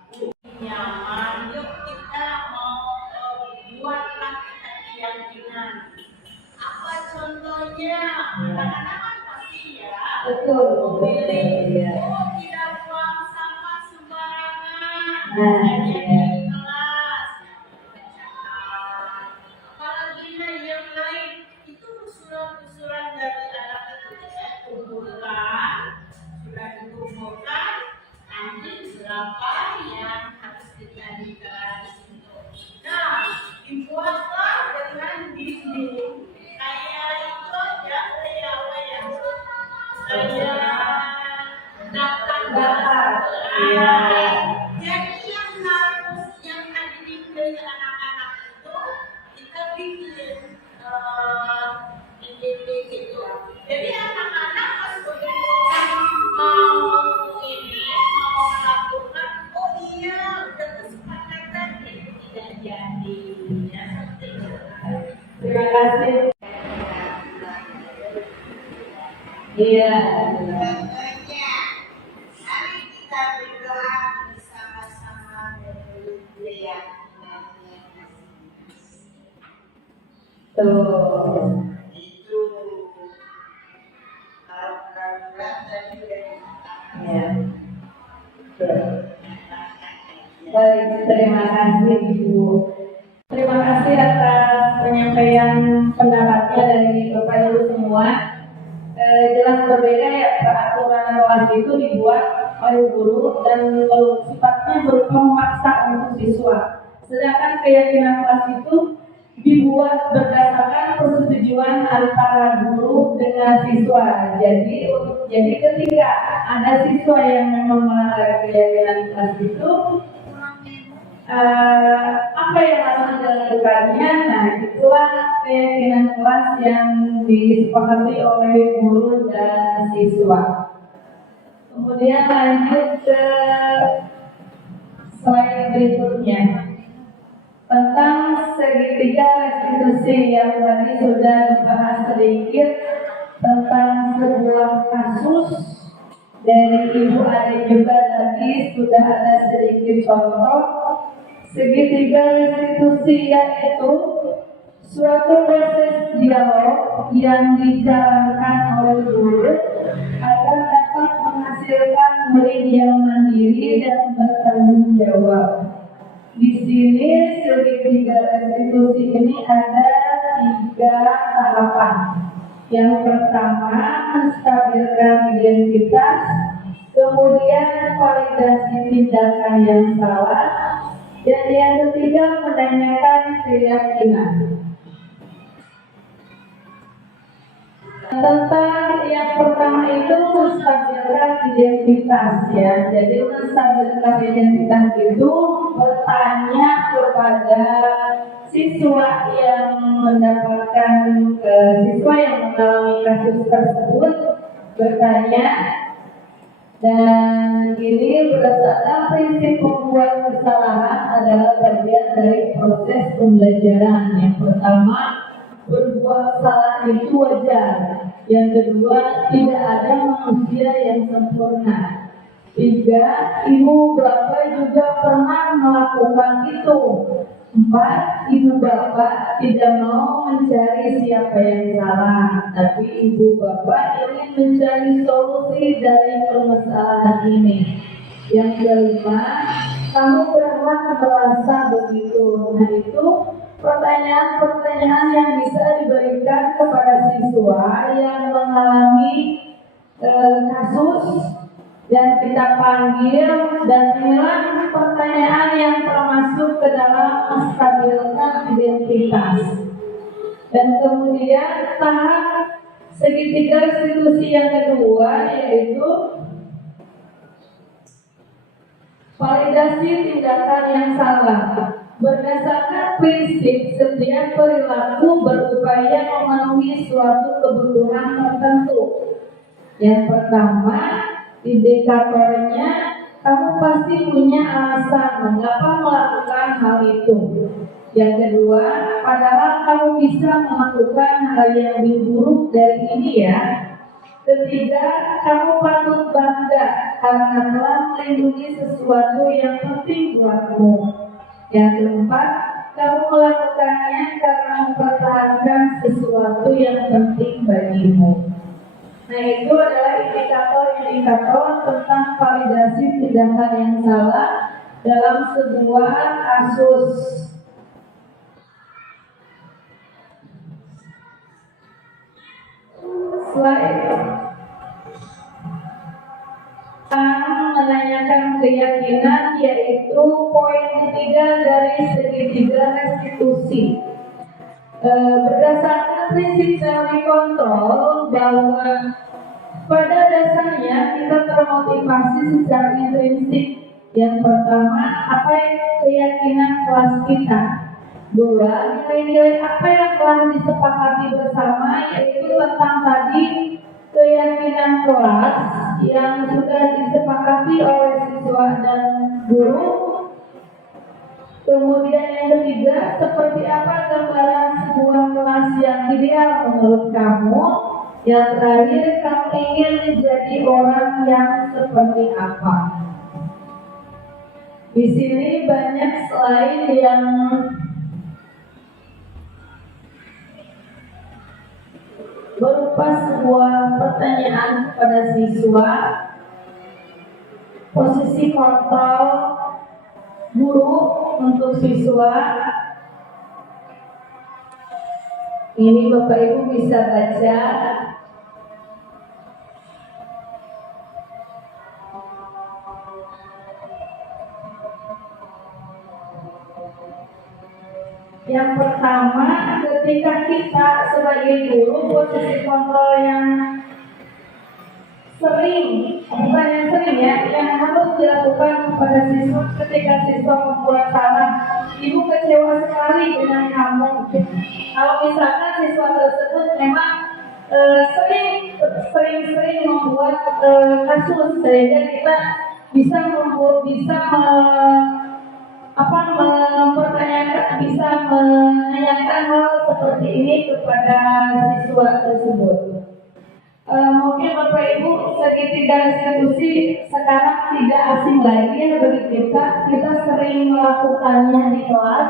Nyaman, yuk kita mau buatlah kita keyakinan. Apa contohnya? Anak-anak kan pasti ya Betul. memilih Iya. tidak buang sampah sembarangan. Nah, Hanya iya. di kelas bacaan. Apalagi yang lain itu usulan-usulan dari anak itu kita kumpulkan, sudah dikumpulkan, nanti berapa yang harus dijadikan di situ. Nah, dibuatlah dengan dinding kayak itu aja, kayak apa ya? Kayak daftar. Iya. Jadi yang harus yang ada di diri anak-anak itu kita bikin ini gitu. Jadi anak-anak pas begitu mau melakukan, oh iya udah kesepakatan itu tidak jadi. Ya, seperti itu. Terima kasih. Iya. Contohnya, mari kita berdoa bersama-sama menurut keyakinannya. Tuh. Itu harap-harap tadi dari Ya. Baik, terima kasih Ibu. Terima kasih atas penyampaian pendapatnya dari Bapak Ibu semua. Jelas berbeda ya, peraturan kelas itu dibuat oleh guru dan sifatnya berupa memaksa untuk siswa. Sedangkan keyakinan kelas itu dibuat berdasarkan persetujuan antara guru dengan siswa. Jadi ketika ada siswa yang memang melanggar keyakinan kelas itu, apa yang harus dilakukannya? Nah, itulah keyakinan kelas yang disepakati oleh guru dan siswa. Kemudian lanjut ke slide berikutnya tentang segitiga restitusi yang tadi sudah dibahas sedikit tentang sebuah kasus dari Ibu Ade juga tadi sudah ada sedikit contoh. Segitiga restitusi yaitu suatu proses dialog yang dijalankan oleh guru agar dapat menghasilkan murid yang mandiri dan bertanggung jawab. Di sini segitiga restitusi ini ada 3 tahapan. Yang pertama, menstabilkan identitas, kemudian validasi tindakan yang salah, dan yang ketiga menanyakan keyakinan. Tentang yang pertama itu menstabilkan identitas ya. Jadi menstabilkan identitas itu bertanya kepada siswa yang mendapatkan siswa yang mengalami kasus tersebut bertanya, dan ini berdasarkan prinsip pembuat kesalahan adalah bagian dari proses pembelajaran. Yang pertama, berbuat salah itu wajar. Yang kedua, tidak ada manusia yang sempurna. 3, ibu bapak juga pernah melakukan itu. 4, ibu bapak tidak mau mencari siapa yang salah, tapi ibu bapak ingin mencari solusi dari permasalahan ini. Yang kelima, kamu pernah merasa begitu. Nah, itu pertanyaan-pertanyaan yang bisa diberikan kepada siswa yang mengalami kasus, dan kita panggil dan inilah pertanyaan yang termasuk ke dalam menstabilkan identitas. Dan kemudian tahap segitiga restitusi yang kedua yaitu validasi tindakan yang salah. Berdasarkan prinsip setiap perilaku berupaya memenuhi suatu kebutuhan tertentu. Yang pertama, indikatornya kamu pasti punya alasan mengapa melakukan hal itu. Yang kedua, padahal kamu bisa melakukan hal yang lebih buruk dari ini ya. Ketiga, kamu patut bangga karena telah melindungi sesuatu yang penting buatmu. Yang keempat, kamu melakukannya karena mempertahankan sesuatu yang penting bagimu. Nah, itu adalah indikator-indikator tentang validasi tindakan yang salah dalam sebuah kasus. Slide menanyakan keyakinan, yaitu poin ketiga dari segitiga restitusi. Berdasarkan prinsip teori kontrol bahwa pada dasarnya kita termotivasi secara intrinsik. Yang pertama, apa yang keyakinan kelas kita. Dua, nilai-nilai apa yang telah disepakati bersama, yaitu tentang tadi keyakinan kelas yang sudah disepakati oleh siswa dan guru. Kemudian yang ketiga, seperti apa gambaran sebuah kelas yang ideal menurut kamu. Yang terakhir, kamu ingin menjadi orang yang seperti apa. Di sini banyak slide yang berupa sebuah pertanyaan kepada siswa, posisi kontrol guru untuk siswa. Ini Bapak Ibu bisa baca. Yang pertama, ketika kita sebagai guru, posisi kontrol yang sering, bukan yang sering ya, yang harus dilakukan kepada siswa ketika siswa membuat salah. Ibu kecewa sekali dengan kamu. Kalau misalkan siswa tersebut memang sering membuat kasus, sehingga kita bisa menanyakan hal seperti ini kepada siswa tersebut. Mungkin Bapak Ibu segitiga restitusi sekarang tidak asing lagi ya bagi kita. Kita sering melakukannya di kelas.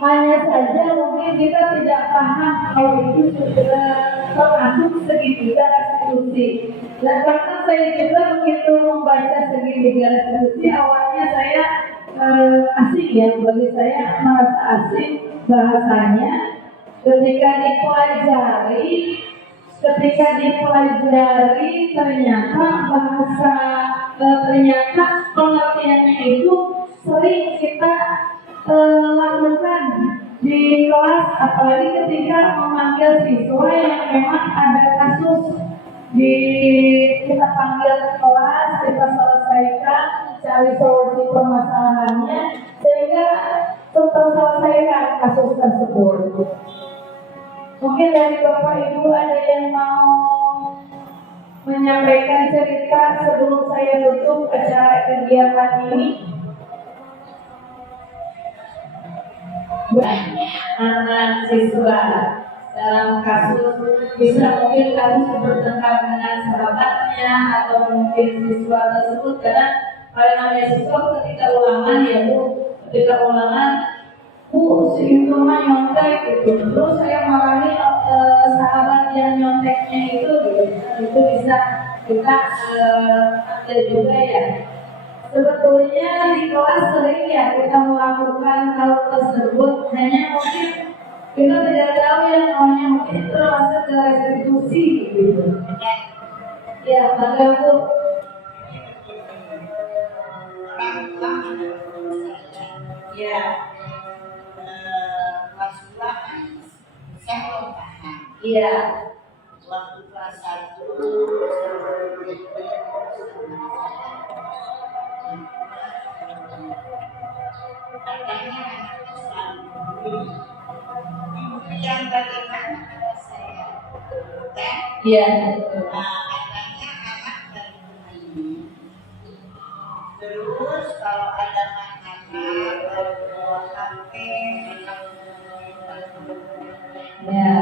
Hanya saja mungkin kita tidak paham kalau itu sudah termasuk segitiga restitusi. Dan karena saya juga begitu membaca segitiga restitusi, awalnya saya asing ya, bagi saya merasa asing bahasanya. Ketika dipelajari ternyata pengertiannya itu sering kita lakukan di kelas, apalagi ketika memanggil siswa yang memang ada kasus. Kita panggil ke kelas, kita selesaikan, cari solusi permasalahannya sehingga terselesaikan kasus tersebut. Mungkin dari Bapak Ibu ada yang mau menyampaikan cerita sebelum saya tutup acara kegiatan ini. Banyak anak siswa dalam kasus, bisa mungkin kasus bertengkar dengan sahabatnya atau mungkin siswa tersebut, karena pada namanya siswa ketika ulangan ya Bu, Bu, si itu mah nyontek gitu. Terus saya marahi sahabat yang nyonteknya itu bisa kita ambil juga ya. Sebetulnya di kelas sering ya kita melakukan hal tersebut, hanya mungkin kita tidak tahu yang namanya mungkin itu termasuk ke restitusi gitu. Ya, maka Bu. Ya. Saya belum paham. Iya. Waktu kelas 1 katanya kemudian bagaimana kalau saya kan? Iya. Katanya anak dari ini. Terus kalau ada anak bawa HP, Ya.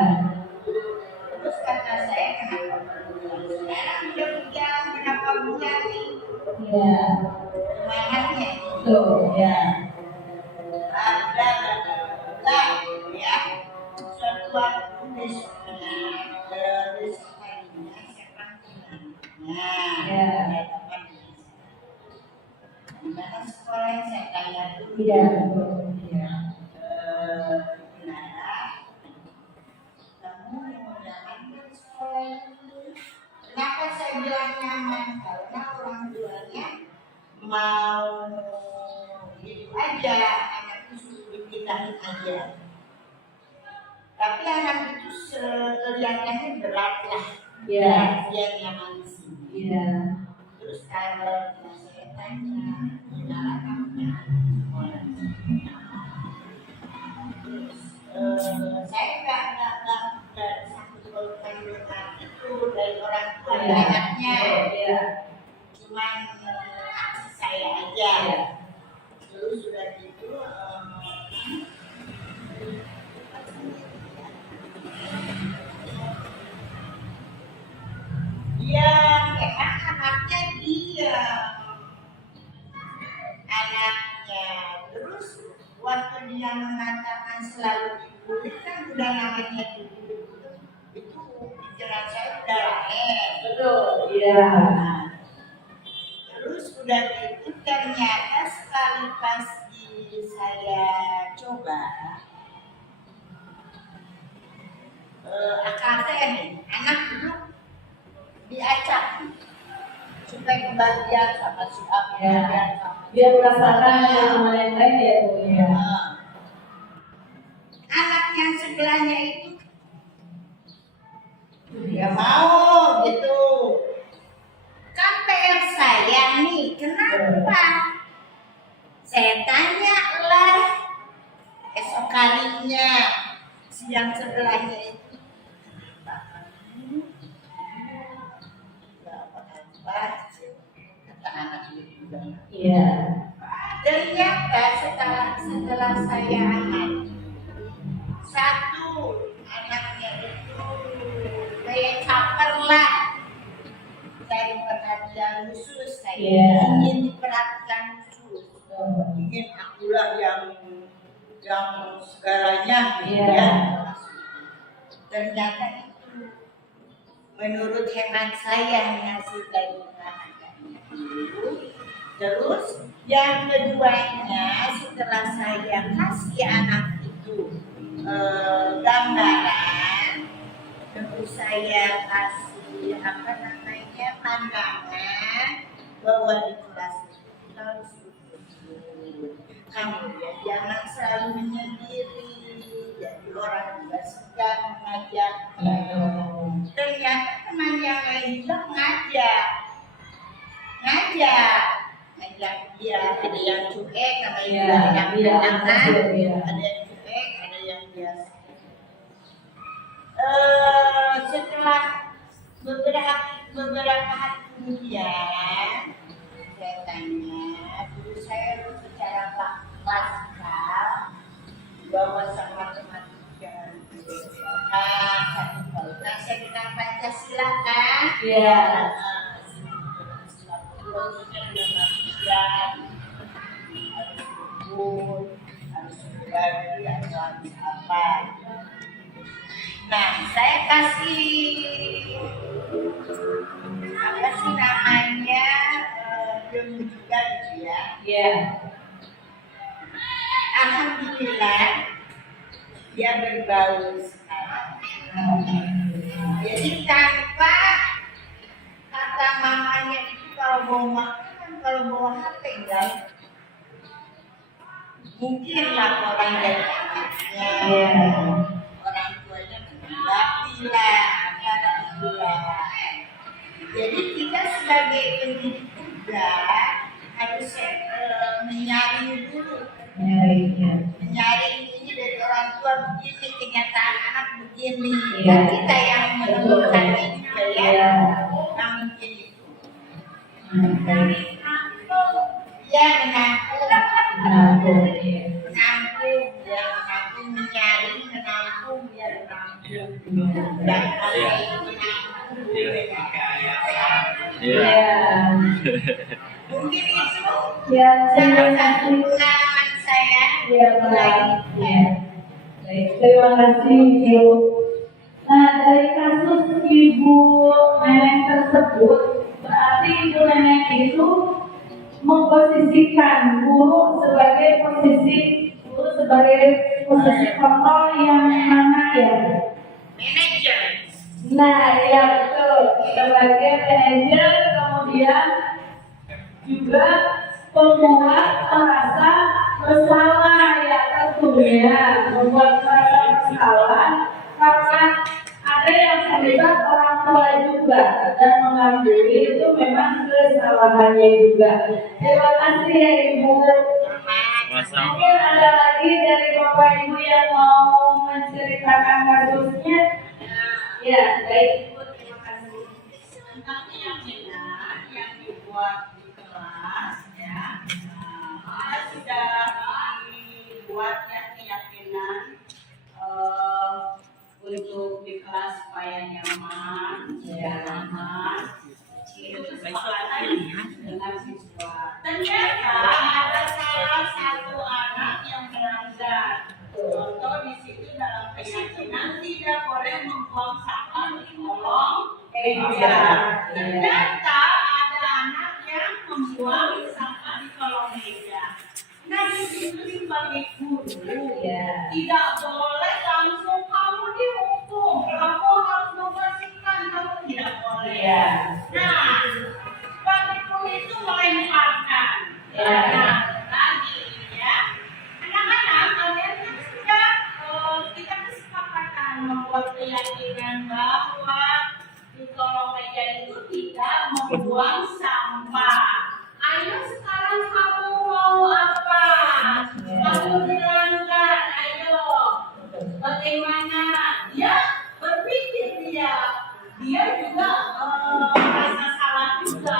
terus kata saya kenapa sekarang Ya. semangatnya Tuh, ya. ada ya suatu waktu besoknya sekarang nah Ya. gimana sekolah yang saya tanya dulu Iya, betul. Iya. Kamu nyaman kan sekolah itu? Kenapa saya bilang nyaman? Karena orang tuanya mau gitu aja, anak itu suruh dipindahin aja. Tapi anak itu kelihatannya berat lah, Iya. dia nyaman di sini. Iya. Terus kalau saya tanya, gimana kamu nyaman sekolah? Saya nggak sanggup melakukan itu dari orang tua Iya. anaknya, Iya. cuman aksi saya aja. Iya. Terus sudah gitu, dia memang anaknya terus waktu dia mengatakan selalu dibully kan udah namanya dibully itu pikiran saya udah lain. Betul. Iya. Terus udah gitu ternyata sekali pas saya coba AKT nih, anak duduk diacak supaya kebagian sama si A, kebagian sama Biar merasakan sama yang lain ya, Bu. Ya. anak yang sebelahnya itu dia mau gitu. Kan PR saya nih, kenapa? Saya tanya lah esok harinya si yang sebelahnya itu. Apa kata anak itu bilang. Iya. Ternyata setelah saya amati, satu anaknya itu kayak caper lah, cari perhatian khusus, saya ingin diperhatikan khusus, ingin akulah yang segalanya, gitu ya. Ternyata itu menurut hemat saya hasil dari perhatiannya dulu. Terus yang keduanya setelah saya kasih anak itu gambaran, terus saya kasih pandangan bahwa di kelas itu harus begitu. Kamu ya jangan selalu menyendiri, jadi orang juga segan mengajak. Ternyata teman yang lain bilang ngajak dia, ada yang cuek, ada yang menyenangkan, ada yang cuek, ada yang biasa. Setelah beberapa hari kemudian saya tanya, dulu saya secara klasikal bahwa sama matematika satu kualitas saya dengan Pancasila kan? Iya. Harus berbagi atau harus apa. Nah, saya kasih apa sih namanya ilmu juga gitu ya. Iya. Alhamdulillah dia berbaur sekarang. Jadi tanpa kata mamanya itu kalau bawa HP guys, mungkin laporan dari anaknya, orang tuanya menanggapi lah, apa itulah. Jadi kita sebagai pendidik juga harus menyaring dulu, menyaring ini dari orang tua begini, kenyataan anak begini, dan kita yang menentukannya juga ya, nggak mungkin itu. Ya menampung, menyaring, menampung, biar menampung, dan apa itu menampung. Mungkin Ya, Salah terima satu kasih. pengalaman saya Ya, Pak. Ya. Baik, terima kasih Ibu. Nah, dari kasus Ibu Neneng tersebut, berarti Ibu Neneng itu memposisikan guru sebagai posisi kontrol yang mana ya? manajer. Nah, ya betul. Sebagai manajer, kemudian juga pembuat merasa bersalah ya tentunya membuat merasa bersalah karena ada yang terlibat orang tua juga dan mengakui itu memang kesalahannya juga. Terima kasih ya Ibu. Mungkin ada lagi dari Bapak Ibu yang mau menceritakan kasusnya? Ya, baik Ibu, terima kasih. Tentang keyakinan yang dibuat di kelas ya, sudah dibuatnya keyakinan untuk di kelas supaya nyaman, itu kesepakatan dengan siswa. Ternyata ada salah satu anak yang melanggar. Contoh di situ dalam keyakinan tidak boleh membuang sampah di kolong meja. Ternyata ada anak yang membuang sampah di kolong meja. Nah di situ sebagai guru tidak boleh langsung kamu dihukum, kamu harus membersihkan, kamu tidak boleh. Nah, bagi guru itu melemparkan. Nah, tadi ya, anak-anak kalian kan sudah kita kesepakatan membuat keyakinan bahwa di kolong meja itu tidak membuang sampah. Ayo sekarang kamu mau apa? Kamu dilanggar, ayo. Bagaimana? Ya, berpikir dia juga merasa salah juga.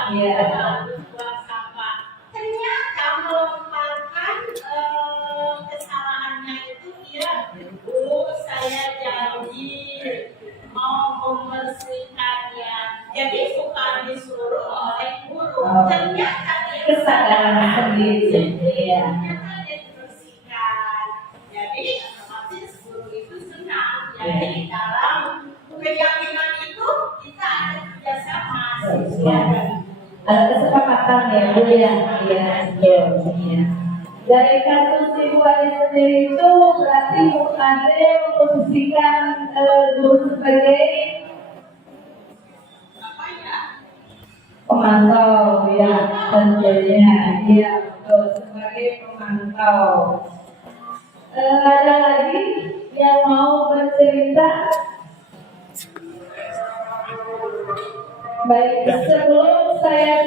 Buang sampah. Ternyata melemparkan kesalahannya itu dia. Saya janji mau membersihkannya. Jadi bukan disuruh oleh guru. Ternyata dia Kesadaran sendiri. ternyata dia dibersihkan. Jadi otomatis guru itu senang. Jadi dalam keyakinan itu kita ada kerjasama siswa. Ada kesepakatan ya Bu ya. Iya. Dari kasus Ibu Ali sendiri itu berarti Bu Andre memposisikan guru sebagai Apa ya? pemantau ya tentunya. Iya betul, sebagai pemantau. Ada lagi yang mau bercerita? Baik, sebelum saya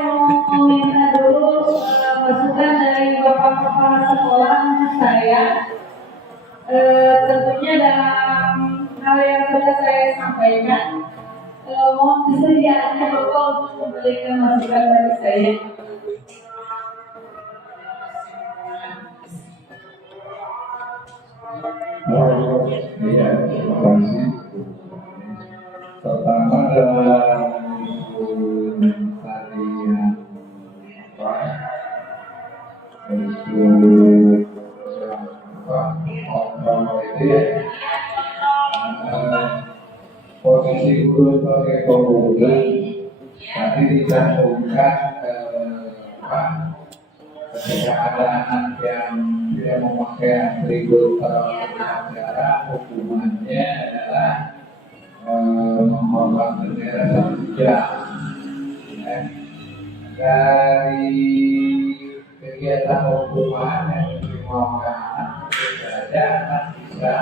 mau minta dulu masukan dari Bapak Kepala Sekolah saya. Tentunya dalam hal yang sudah saya sampaikan, mohon kesediaannya Bapak untuk memberikan masukan dari saya. Iya, terima kasih. Pertama dalam tadi yang kontrol itu ya, posisi guru sebagai pemburu tadi dicantumkan ketika ada anak yang tidak memakai atribut pelajaran, hukumannya adalah menghormat bendera 1 jam. Dari kegiatan hukuman yang diterima oleh anak saja anak bisa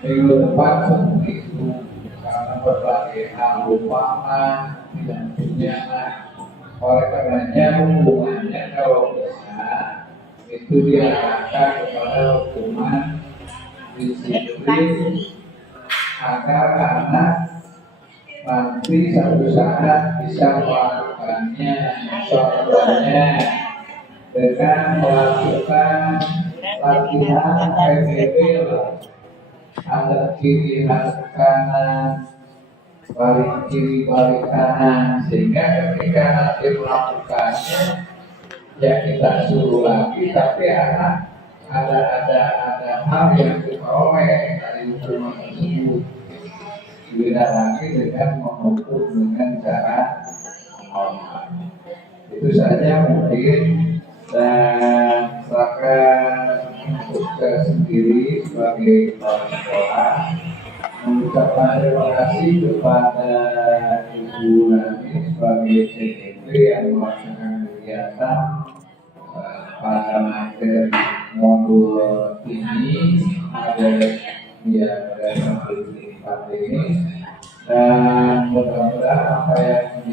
minggu depan seperti itu karena berbagai hal umpama tidak punya. Oleh karenanya hukumannya kalau bisa itu diarahkan kepada hukuman disiplin agar anak nanti satu saat bisa melakukannya contohnya dengan melakukan latihan PBB atau kiri kanan balik kiri, balik kanan, sehingga ketika nanti melakukannya ya kita suruh lagi, tapi ada hal yang diperoleh dari hukuman tersebut. Beda lagi dengan menghukum dengan cara normal. Itu saja mungkin, dan silakan untuk saya sendiri sebagai kepala sekolah mengucapkan terima kasih kepada Ibu Nani sebagai CDP yang melaksanakan kegiatan pada materi modul ini pada sampai ini, dan mudah-mudahan apa yang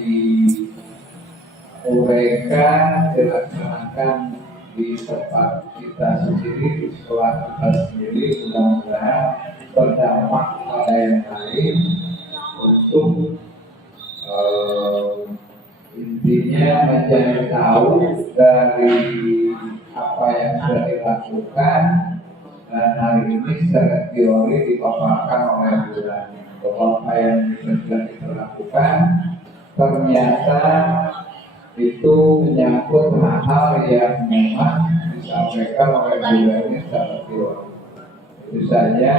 diuraikan dilaksanakan di tempat kita sendiri, di sekolah kita sendiri, mudah-mudahan berdampak pada yang lain untuk intinya mencari tahu dari apa yang sudah dilakukan, dan hari ini secara teori dipaparkan oleh bulan bahwa apa yang sudah dilakukan ternyata itu menyangkut hal-hal yang memang disampaikan oleh bulannya secara teori. Itu saja,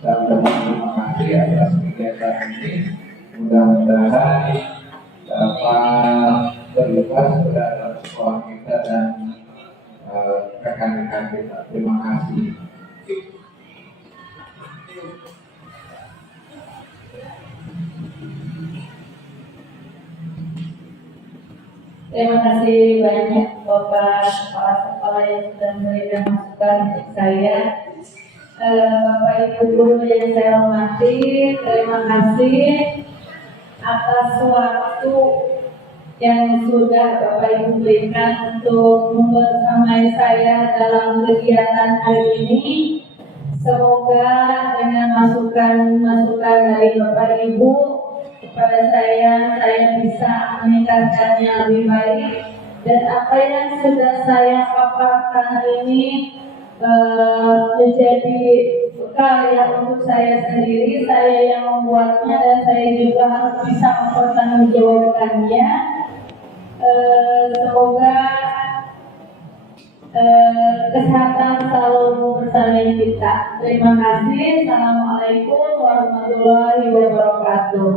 saya terima kasih atas kegiatan ini. Mudah-mudahan dapat terlepas dalam sekolah kita dan rekan-rekan kita. Terima kasih. Terima kasih banyak Bapak Kepala Sekolah yang sudah memberikan masukan untuk saya. Bapak Ibu Guru yang saya hormati, terima kasih atas waktu yang sudah Bapak Ibu berikan untuk membersamai saya dalam kegiatan hari ini. Semoga dengan masukan-masukan dari Bapak Ibu kepada saya bisa meningkatkannya lebih baik, dan apa yang sudah saya paparkan ini menjadi bekal ya untuk saya sendiri, saya yang membuatnya, dan saya juga harus bisa mempertanggungjawabkannya. Semoga kesehatan selalu bersama kita. Terima kasih. Assalamualaikum warahmatullahi wabarakatuh.